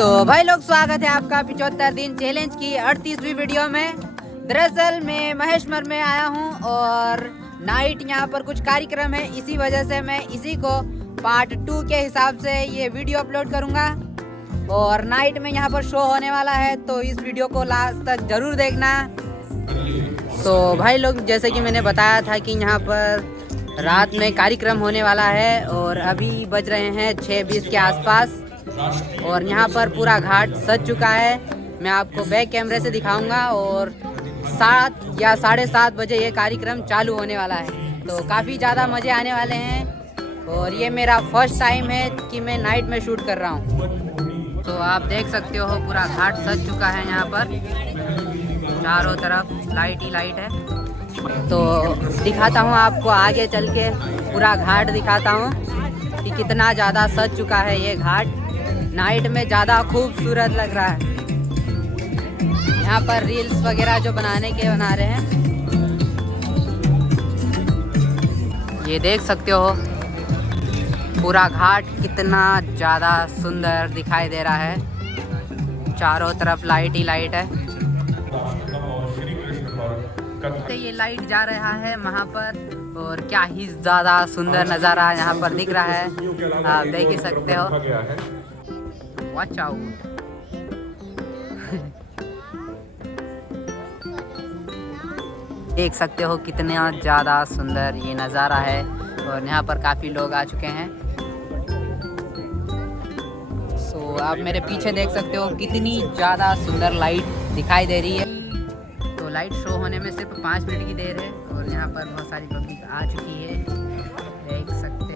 तो भाई लोग स्वागत है आपका 75 दिन चैलेंज की 38वीं वीडियो में। दरअसल मैं महेश्वर में आया हूं और नाइट यहां पर कुछ कार्यक्रम है, इसी वजह से मैं इसी को पार्ट 2 के हिसाब से ये वीडियो अपलोड करूंगा। और नाइट में यहां पर शो होने वाला है, तो इस वीडियो को लास्ट तक जरूर देखना। तो भाई लोग जैसे कि मैंने बताया था कि यहाँ पर रात में कार्यक्रम होने वाला है और अभी बज रहे हैं 6:20 के आसपास और यहाँ पर पूरा घाट सज चुका है। मैं आपको बैक कैमरे से दिखाऊंगा और 7 या 7:30 बजे ये कार्यक्रम चालू होने वाला है, तो काफ़ी ज़्यादा मज़े आने वाले हैं। और ये मेरा फर्स्ट टाइम है कि मैं नाइट में शूट कर रहा हूँ। तो आप देख सकते हो पूरा घाट सज चुका है, यहाँ पर चारों तरफ लाइट ही लाइट है। तो दिखाता हूँ आपको आगे चल के, पूरा घाट दिखाता हूँ कि कितना ज़्यादा सज चुका है ये घाट। नाइट में ज़्यादा खूबसूरत लग रहा है। यहाँ पर रील्स वगैरह जो बनाने के बना रहे हैं, ये देख सकते हो पूरा घाट कितना ज़्यादा सुंदर दिखाई दे रहा है। चारों तरफ लाइट ही लाइट है। तो ये लाइट जा रहा है वहाँ पर और क्या ही ज़्यादा सुंदर नज़ारा यहाँ पर दिख रहा है, आप देख ही सकते हो। Watch out. देख सकते हो कितना ज़्यादा सुंदर ये नज़ारा है और यहाँ पर काफ़ी लोग आ चुके हैं। सो आप मेरे पीछे देख सकते हो कितनी ज़्यादा सुंदर लाइट दिखाई दे रही है। तो लाइट शो होने में सिर्फ 5 मिनट की देर है और यहाँ पर बहुत सारी पब्लिक आ चुकी है, देख सकते।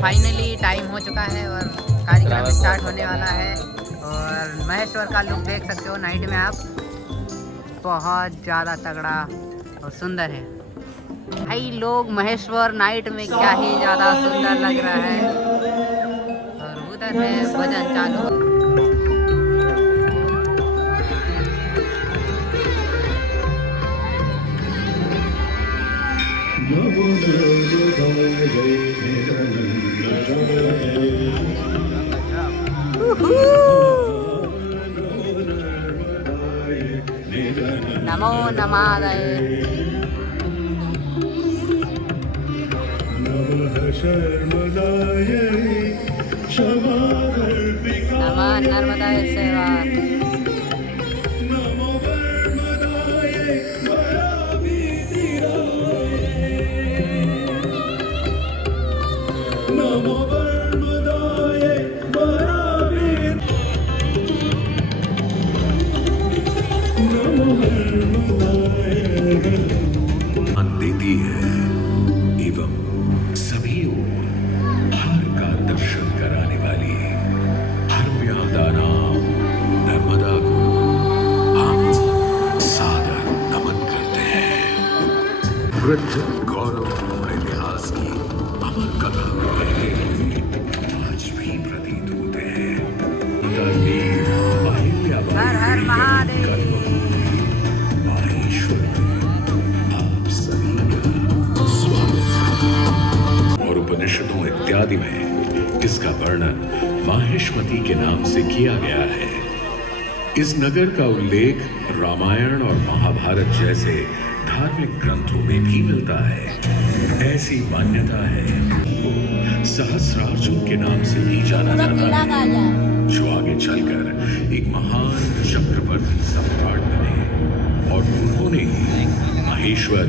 फाइनली टाइम हो चुका है और कार्यक्रम स्टार्ट होने वाला है। और महेश्वर का लुक देख सकते हो नाइट में आप, बहुत ज़्यादा तगड़ा और सुंदर है। भाई लोग महेश्वर नाइट में क्या ही ज़्यादा सुंदर लग रहा है। और उधर है भजन चालू। नमो नमादय। नमः नर्मदाय सेवा। देती है एवं सभी ओर हर का दर्शन कराने वाली हर प्यादा नाम नर्मदा को हम सादर नमन करते हैं। वृद्ध गौरवपूर्ण इतिहास की अमर कथा को कहते हुए आज भी प्रतीत होते हैं। हर हर महादेव। उपनिषदों इत्यादि में इसका वर्णन माहेश्वती के नाम से किया गया है। इस नगर का उल्लेख रामायण और महाभारत जैसे धार्मिक ग्रंथों में भी मिलता है। ऐसी मान्यता है को सहस्रार्जुन के नाम से भी जाना जाता है, जो आगे चलकर एक महान चक्रवर्ती सम्राट बने और उन्होंने महेश्वर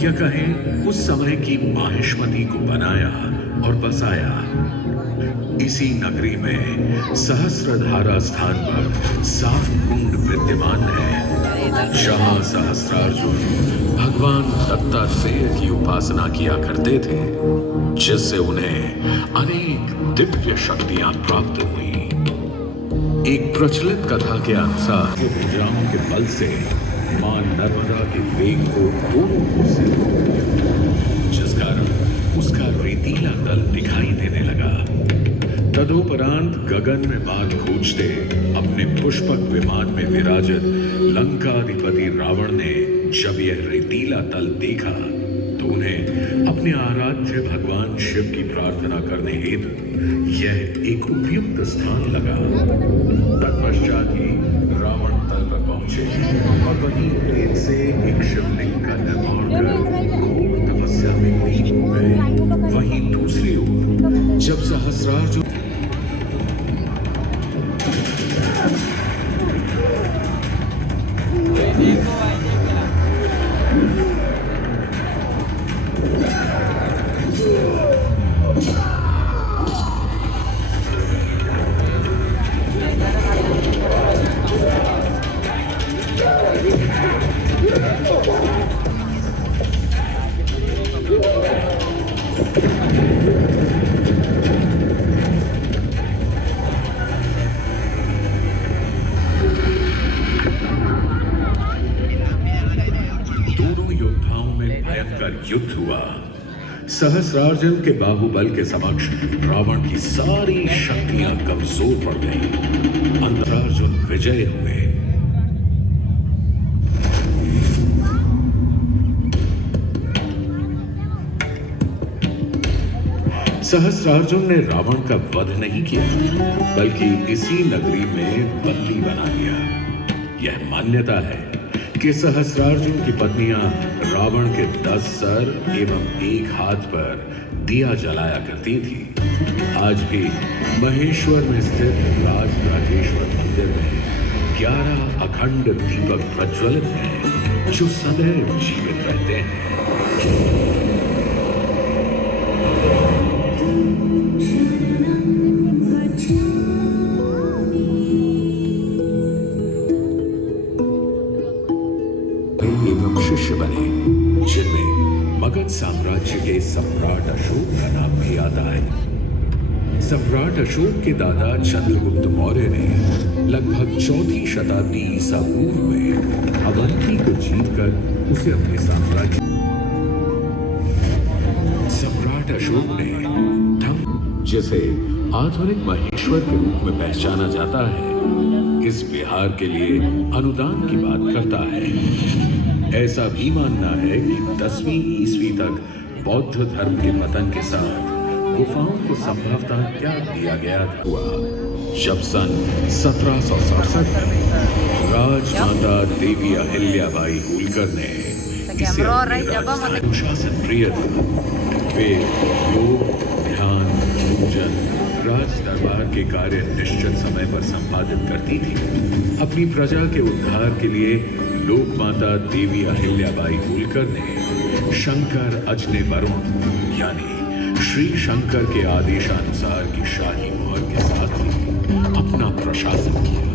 या कहें उस समय की माहेश्वती को बनाया और बसाया। इसी नगरी में सहस्रधारा स्थान पर 7 कुंड विद्यमान है, जहां सहस्रार्जुन भगवान दत्तात्रेय की उपासना किया करते थे, जिससे उन्हें अनेक दिव्य शक्तियां प्राप्त हुई। एक प्रचलित कथा के अनुसार भुजाओं के बल से मां नर्मदा के वेग को दोनों ओर से, जिस कारण उसका रेतीला तल दिखाई देने लगा। तदोपरांत गगन में मार्ग खोजते अपने पुष्पक विमान में विराजित लंकाधिपति रावण ने जब यह रेतीला तल देखा तो तो उन्हें अपने आराध्य भगवान शिव की प्रार्थना करने हेतु यह एक उपयुक्त स्थान लगा। तत्पश्चात ही रावण तल पर पहुंचे और वहीं प्रेत से एक शिवलिंग का निर्माण कर घोर तपस्या में लीन हो गए। वहीं दूसरी ओर जब सहस्रार्जुन युद्ध हुआ। सहस्रार्जुन के बाहुबल के समक्ष रावण की सारी शक्तियां कमजोर पड़ गईं। अंतरार्जुन विजय हुए। सहस्रार्जुन ने रावण का वध नहीं किया, बल्कि इसी नगरी में बंदी बना लिया। यह मान्यता है कि सहस्रार्जुन की पत्नियां रावण के 10 सर एवं एक हाथ पर दिया जलाया करती थी। आज भी महेश्वर में स्थित राजराजेश्वर मंदिर में 11 अखंड दीपक प्रज्वलित हैं, जो सदैव जीवित रहते हैं। शिष्य बने, जिनमें मगध साम्राज्य के सम्राट अशोक का नाम भी आता है। सम्राट अशोक के दादा चंद्रगुप्त मौर्य ने लगभग 4वीं शताब्दी ईसा पूर्व में अवंती को जीतकर उसे अपने साम्राज्य। सम्राट अशोक ने धम्म, जिसे आधुनिक महेश्वर के रूप में पहचाना जाता है, इस विहार के लिए अनुदान की बात करता है। ऐसा भी मानना है कि 10वीं ईस्वी तक बौद्ध धर्म के पतन के साथ गुफाओं को संभवतः त्याग दिया गया हुआ, जब सन 1767 में राजमाता देवी अहिल्याबाई होलकर ने इसे अनुशासन प्रिय था। वे योग, ध्यान, पूजन, राज दरबार के कार्य निश्चित समय पर संपादित करती थी। अपनी प्रजा के उद्धार के लिए लोकमाता देवी अहिल्याबाई होलकर ने शंकर अजने वरुण यानी श्री शंकर के आदेशानुसार की शाही मोहर के साथ ही अपना प्रशासन किया।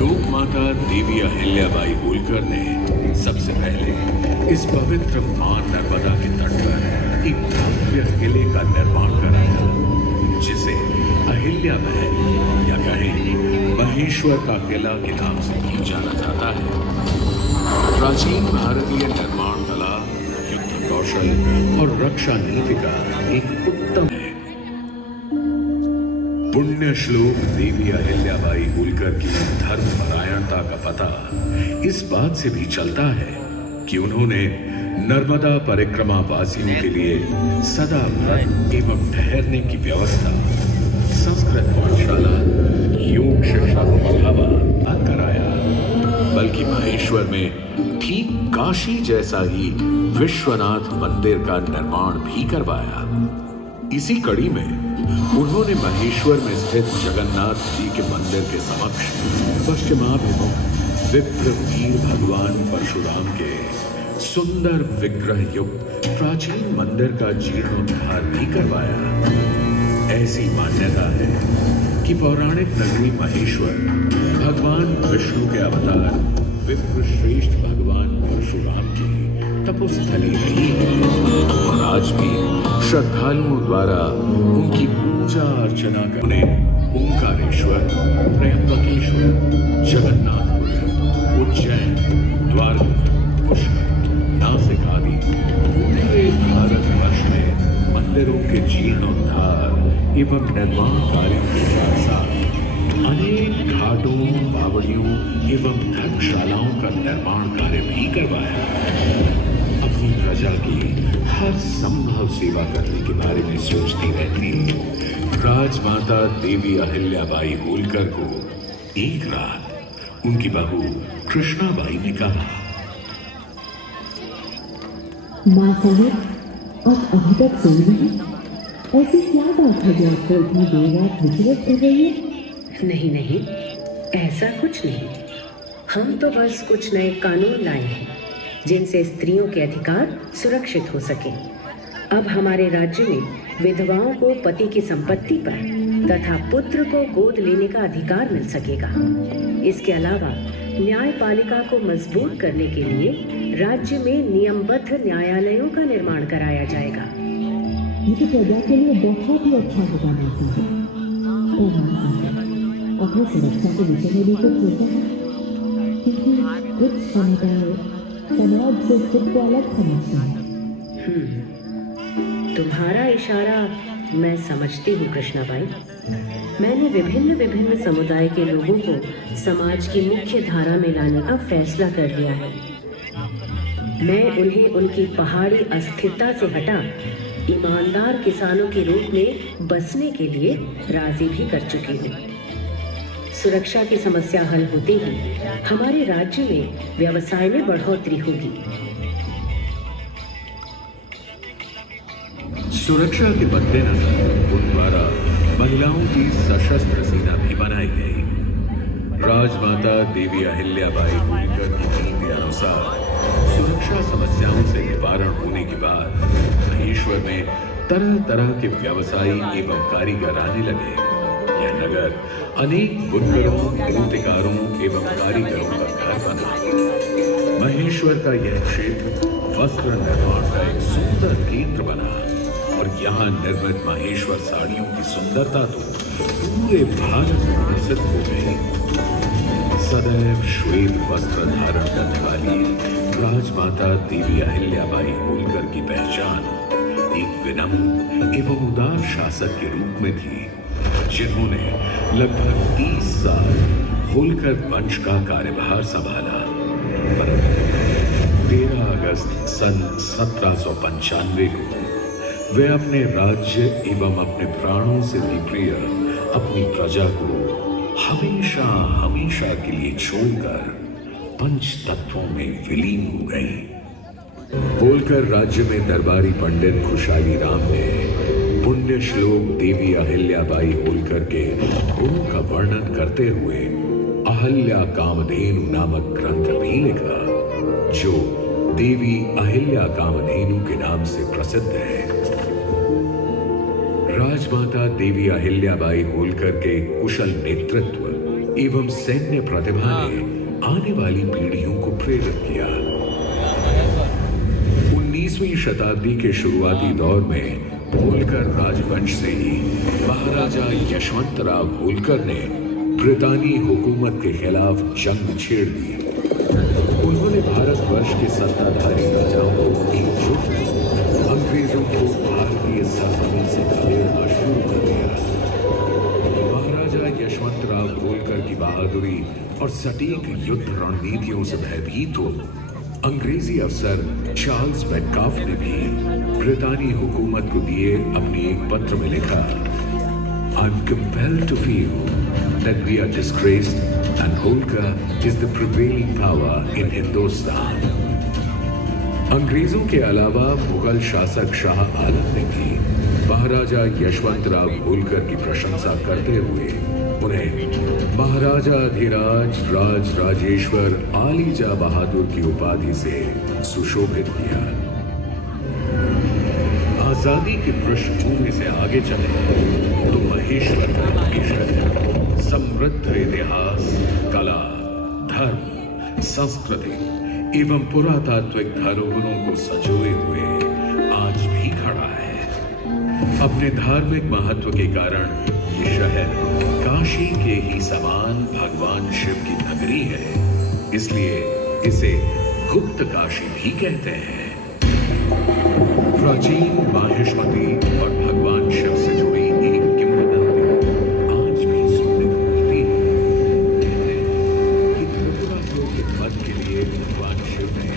लोकमाता देवी अहिल्याबाई होलकर ने सबसे पहले इस पवित्र मां नर्मदा के तट पर एक भव्य किले का निर्माण कराया, जिसे अहिल्या महल या कहें महेश्वर का किला के नाम से भी जाना जाता है। प्राचीन भारतीय निर्माण कला, युद्ध कौशल और रक्षा नीति का एक उत्तम है। पुण्य श्लोक देवी अहिल्याबाई होलकर की धर्मपरायणता का पता इस बात से भी चलता है कि उन्होंने नर्मदा परिक्रमा वासियों के लिए सदा व्रत एवं ठहरने की व्यवस्था, संस्कृत पाठशाला, योग शिक्षा को बढ़ावा कराया, बल्कि महेश्वर में ठीक काशी जैसा ही विश्वनाथ मंदिर का निर्माण भी करवाया। इसी कड़ी में उन्होंने महेश्वर में स्थित जगन्नाथ जी के मंदिर के समक्ष पश्चिमाभिमुख विप्र वीर भगवान परशुराम के सुंदर विग्रह युक्त प्राचीन मंदिर का जीर्णोद्धार भी करवाया। ऐसी मान्यता है कि पौराणिक नगरी महेश्वर भगवान विष्णु के अवतार विप्र श्रेष्ठ भगवान परशुराम की तपोस्थली रही है और आज भी श्रद्धालुओं द्वारा उनकी पूजा अर्चना करने ओंकारेश्वर, त्रयंबकेश्वर, जगन्नाथपुरी, उज्जैन, द्वारका, पुष्कर, नासिक आदि पूरे भारतवर्ष में मंदिरों के जीर्णोद्धार एवं निर्माण कार्यों के साथ साथ अनेक घाटों, बावड़ियों एवं धर्मशालाओं का निर्माण कार्य भी करवाया। अपनी प्रजा की हर संभव सेवा करने के बारे में सोचती रहती। राजमाता देवी अहिल्याबाई होलकर को एक रात उनकी बहू कृष्णाबाई ने कहा, माँ साहब, आप अभी तक सोई नहीं? ऐसी क्या बात है जो आपको इतनी देर रात विचलित कर रही है? नहीं नहीं, ऐसा कुछ नहीं। हम तो बस कुछ नए कानून लाए हैं जिनसे स्त्रियों के अधिकार सुरक्षित हो सके। अब हमारे राज्य में विधवाओं को पति की संपत्ति पर तथा पुत्र को गोद लेने का अधिकार मिल सकेगा। इसके अलावा न्यायपालिका को मजबूत करने के लिए राज्य में नियमबद्ध न्यायालयों का निर्माण कराया जाएगा। ये तो प्रजा के लिए बहुत ही अच्छा होगा माँ साहब। अपने सुरक्षा के विषय में भी कुछ सोचा है? क्योंकि कुछ समुदाय समाज से खुद को अलग समझते हैं। तुम्हारा इशारा मैं समझती हूँ कृष्णाबाई। मैंने विभिन्न समुदाय के लोगों को समाज की मुख्य धारा में लाने का फैसला कर लिया है। मैं उन्हें उनकी पहाड़ी अस्थिरता से हटा ईमानदार किसानों के रूप में बसने के लिए राजी भी कर चुकी हूँ। सुरक्षा की समस्या हल होते ही हमारे राज्य में व्यवसाय में बढ़ोतरी होगी। सुरक्षा के मद्देनजर उन द्वारा महिलाओं की सशस्त्र सेना भी बनाई गई। राजमाता देवी अहिल्याबाई होलकर की नीति अनुसार सुरक्षा समस्याओं से निवारण होने के बाद महेश्वर में तरह तरह के व्यवसायी एवं कारीगर आने लगे। यह नगर अनेक बुनकरों, मूर्तिकारों एवं कारीगरों का घर बना। महेश्वर का यह क्षेत्र वस्त्र निर्माण का एक सुंदर केंद्र बना और यहाँ निर्मित महेश्वर साड़ियों की सुंदरता तो पूरे भारत में प्रसिद्ध हो गई। सदैव श्वेत वस्त्र धारण करने वाली राजमाता देवी अहिल्याबाई होलकर की पहचान एक विनम्र एवं उदार शासक के रूप में थी, जिन्होंने लगभग 30 साल होलकर वंश का कार्यभार संभाला। 13 अगस्त सन 1795 को वे अपने राज्य एवं अपने प्राणों से भी प्रिय अपनी प्रजा को हमेशा हमेशा के लिए छोड़कर पंच तत्वों में विलीन हो गई। होलकर राज्य में दरबारी पंडित खुशहाली राम ने पुण्य श्लोक देवी अहिल्याबाई होलकर के गुणों का वर्णन करते हुए अहल्या कामधेनु नामक ग्रंथ भी लिखा, जो देवी अहिल्या कामधेनु के नाम से प्रसिद्ध है। राजमाता देवी अहिल्याबाई होलकर के कुशल नेतृत्व एवं सैन्य प्रतिभा ने आने वाली पीढ़ियों को प्रेरित किया। 19वीं शताब्दी के शुरुआती दौर में होलकर राजवंश से ही महाराजा यशवंतराव होलकर ने ब्रितानी हुकूमत के खिलाफ जंग छेड़ दी। उन्होंने भारतवर्ष के सत्ताधारी राजाओं को एकजुट कर अंग्रेजों को भारतीय सरजमीन से खदेड़ना शुरू कर दिया। महाराजा यशवंतराव होलकर की बहादुरी और सटीक युद्ध रणनीतियों से भयभीत हो अंग्रेजी अफसर चार्ल्स मेटकाफ ने भी ब्रितानी हुकूमत को दिए अपने एक पत्र में लिखा, I am compelled to feel that we are disgraced and Holkar is the prevailing power in Hindustan. अंग्रेजों के अलावा मुगल शासक शाह आलम ने भी महाराजा यशवंतराव होलकर की प्रशंसा करते हुए उन्हें महाराजाधिराज राज राजेश्वर आलीजा बहादुर की उपाधि से सुशोभित किया। आजादी की पृष्ठभूमि से आगे चले तो महेश्वर का शहर समृद्ध इतिहास, कला, धर्म, संस्कृति एवं पुरातात्विक धरोहरों को संजोए हुए आज भी खड़ा है। अपने धार्मिक महत्व के कारण ये शहर काशी के ही समान भगवान शिव की नगरी है, इसलिए इसे गुप्त काशी भी कहते हैं। प्राचीन माहेश्वती और भगवान शिव से जुड़ी एक किंवदंती आज भी सुनने को मिलती है। कहते हैं कि त्रिपुरासुर के वध के लिए भगवान शिव ने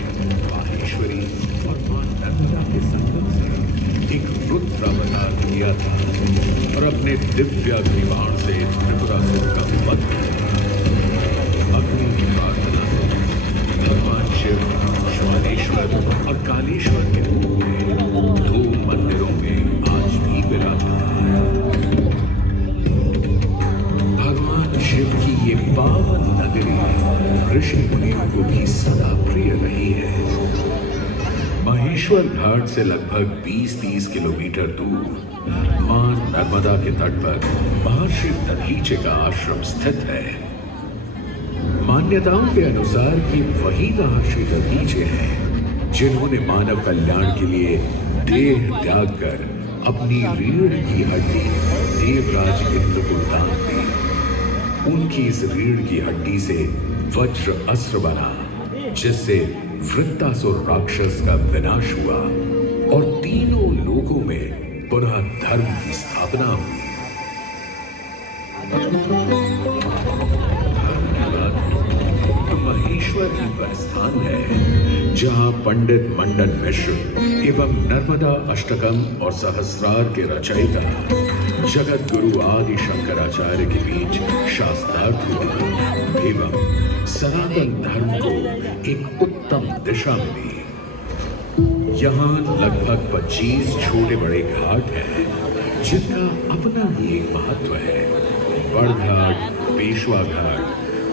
माहेश्वरी और मां और अपने दिव्याग्निबाण से त्रिपुरासुर का वध किया। अग्नि की प्रार्थना से भगवान शिव श्वानेश्वर और कालेश्वर के रूप में 2 मंदिरों में आज भी विराजमान है। भगवान शिव की ये पावन नगरी ऋषि मुनियों को भी सदा प्रिय रही है। महेश्वर घाट से लगभग 20-30 किलोमीटर दूर मां नर्मदा के तट पर महर्षि दधीचे का आश्रम स्थित है। मान्यताओं के अनुसार ये वही महर्षि दधीचे हैं जिन्होंने मानव कल्याण के लिए देह त्याग कर अपनी रीढ़ की हड्डी देवराज इंद्र को दान दी। उनकी इस रीढ़ की हड्डी से वज्र अस्त्र बना, जिससे वृत्तासुर राक्षस का विनाश हुआ और तीनों लोकों में पुनः धर्म की स्थापना हुई। तो महेश्वर ही वह स्थान है जहां पंडित मंडन मिश्र एवं नर्मदा अष्टकम और सहस्रार के रचयिता जगत गुरु आदि शंकराचार्य के बीच शास्त्रार्थ हुआ एवं सनातन धर्म को एक उत्तम दिशा मिली। यहाँ लगभग 25 छोटे बड़े घाट हैं जिनका अपना ही एक महत्व है। बड़घाट, पेशवा घाट,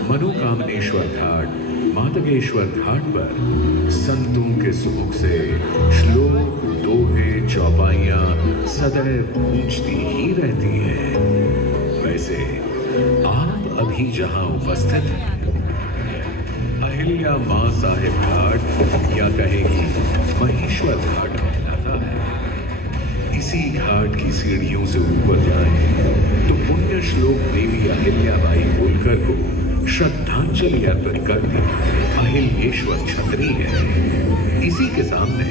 मनोकामनेश्वर घाट, मातंगेश्वर घाट पर संतों के सुमुख से श्लोक, दोहे, चौपाइयां सदैव गूंजती ही रहती हैं। वैसे आप अभी जहां उपस्थित हैं अहिल्या मां साहिब घाट या कहेगी महेश्वर घाट कहलाता है। इसी घाट की सीढ़ियों से ऊपर जाएं तो पुण्य श्लोक देवी अहिल्याबाई होलकर को श्रद्धांजलि अर्पित करती अहिल्येश्वर छतरी है। इसी के सामने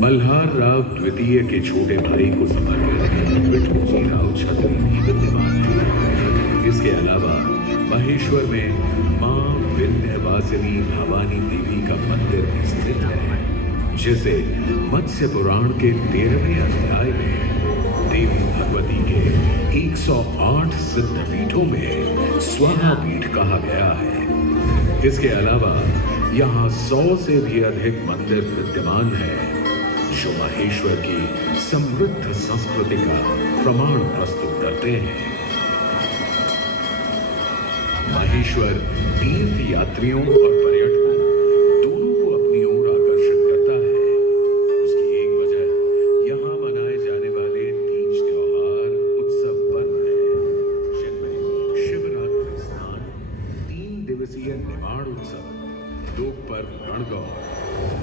मल्हार राव द्वितीय के छोटे भाई को समर्पित विठूजी राव छतरी भी विद्यमान है। इसके अलावा महेश्वर में मां विंध्यवासिनी भवानी देवी का मंदिर भी स्थित है, जिसे मत्स्य पुराण के 13वें अध्याय में देवी भगवती के 108 सिद्ध पीठों में स्वाहा पीठ कहा गया है। इसके अलावा यहाँ 100 से भी अधिक मंदिर विद्यमान है जो महेश्वर की समृद्ध संस्कृति का प्रमाण प्रस्तुत करते हैं। महेश्वर तीर्थ यात्रियों और पर्यटकों दोनों को अपनी ओर आकर्षित करता है। उसकी एक वजह यहाँ मनाए जाने वाले तीज त्योहार उत्सव पर्व है, जिनमें शिवरात्रि स्नान, 3 दिवसीय निमाड़ उत्सव, लोक पर्व गणगौर,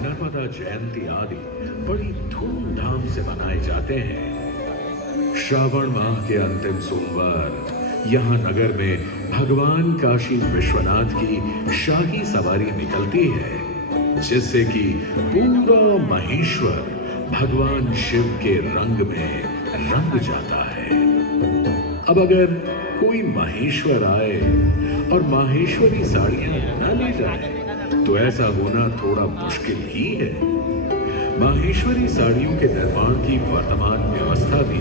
नर्मदा जयंती आदि बड़ी धूमधाम से मनाए जाते हैं। श्रावण माह के अंतिम सोमवार यहाँ नगर में भगवान काशी विश्वनाथ की शाही सवारी निकलती है, जिससे कि पूरा महेश्वर भगवान शिव के रंग में रंग जाता है। अब अगर कोई महेश्वर आए और माहेश्वरी साड़ियां न ले जाए तो ऐसा होना थोड़ा मुश्किल ही है। माहेश्वरी साड़ियों के निर्माण की वर्तमान व्यवस्था भी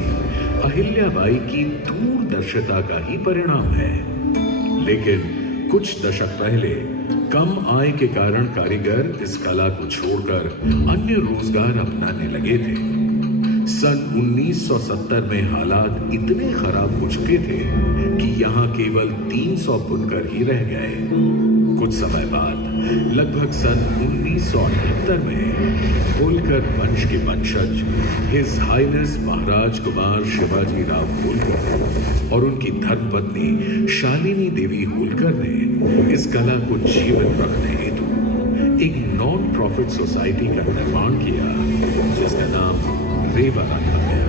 अहिल्याबाई की दूरदर्शिता का ही परिणाम है। लेकिन कुछ दशक पहले कम आय के कारण कारीगर इस कला को छोड़कर अन्य रोजगार अपनाने लगे थे। सन 1970 में हालात इतने खराब हो चुके थे कि यहाँ केवल 300 बुनकर ही रह गए। कुछ समय बाद लगभग सन 1978 में होलकर वंश के वंशज हिज हाइनेस महाराज कुमार शिवाजी राव होलकर और उनकी धर्मपत्नी शालिनी देवी होलकर ने इस कला को जीवित रखने हेतु एक नॉन प्रॉफिट सोसाइटी का निर्माण किया, जिसका नाम रेवा रखा गया।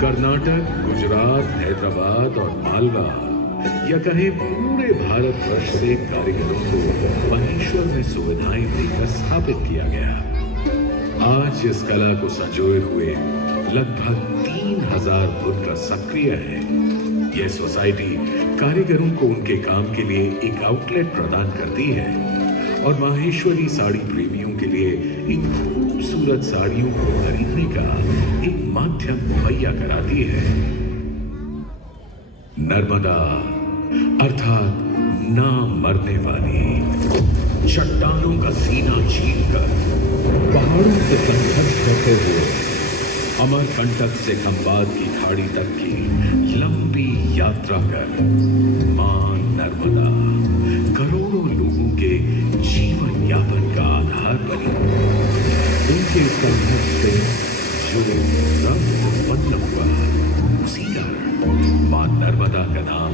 कर्नाटक, गुजरात, हैदराबाद और मालवा या कहें पूरे भारतवर्ष से कारीगरों को महेश्वर में सुविधाएं देकर स्थापित किया गया। आज इस कला को संजोए हुए लगभग 3000 बुनकर सक्रिय है। यह सोसाइटी कारीगरों को उनके काम के लिए एक आउटलेट प्रदान करती है और माहेश्वरी साड़ी प्रेमियों के लिए इन खूबसूरत साड़ियों को खरीदने का एक माध्यम मुहैया कराती है। नर्मदा अर्थात ना मरने वाली, चट्टानों का सीना चीरकर पहाड़ों से संघर्ष करते हुए अमरकंटक से खंबात की खाड़ी तक की लंबी यात्रा कर मां नर्मदा करोड़ों लोगों के जीवन यापन का आधार बनी। उनके संघर्ष से जो रंग उत्पन्न हुआ, उसी कारण मां नर्मदा का नाम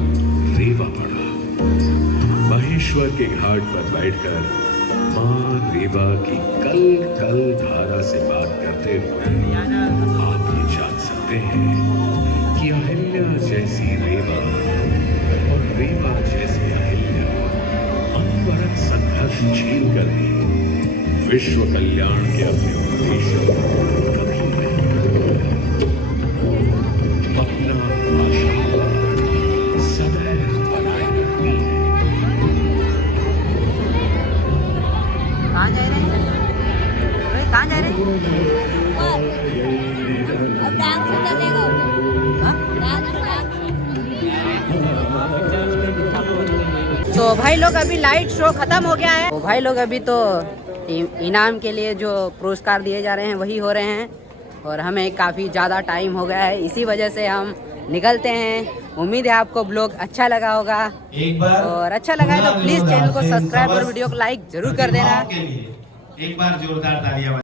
रेवा पड़ा। महेश्वर के घाट पर बैठकर मां रेवा की कल कल धारा से बात करते हुए आप ये जान सकते हैं कि अहिल्या जैसी रेवा और रेवा जैसी अहिल्या अनवरत संघर्ष झेल कर भी विश्व कल्याण के अपने उद्देश्य को कभी नहीं अपना आशा सदैव बनाए रखती है। कहाँ जा रहे हैं? अरे कहाँ जा रहे हैं? अब डांस चलेगा। हाँ? डांस तो भाई लोग अभी लाइट शो खत्म हो गया है। तो भाई लोग अभी तो इनाम के लिए जो पुरस्कार दिए जा रहे हैं वही हो रहे हैं और हमें काफ़ी ज़्यादा टाइम हो गया है, इसी वजह से हम निकलते हैं। उम्मीद है आपको ब्लॉग अच्छा लगा होगा, और अच्छा लगा है तो प्लीज़ चैनल को सब्सक्राइब और वीडियो को लाइक जरूर कर देना। एक बार जोरदार तालियां।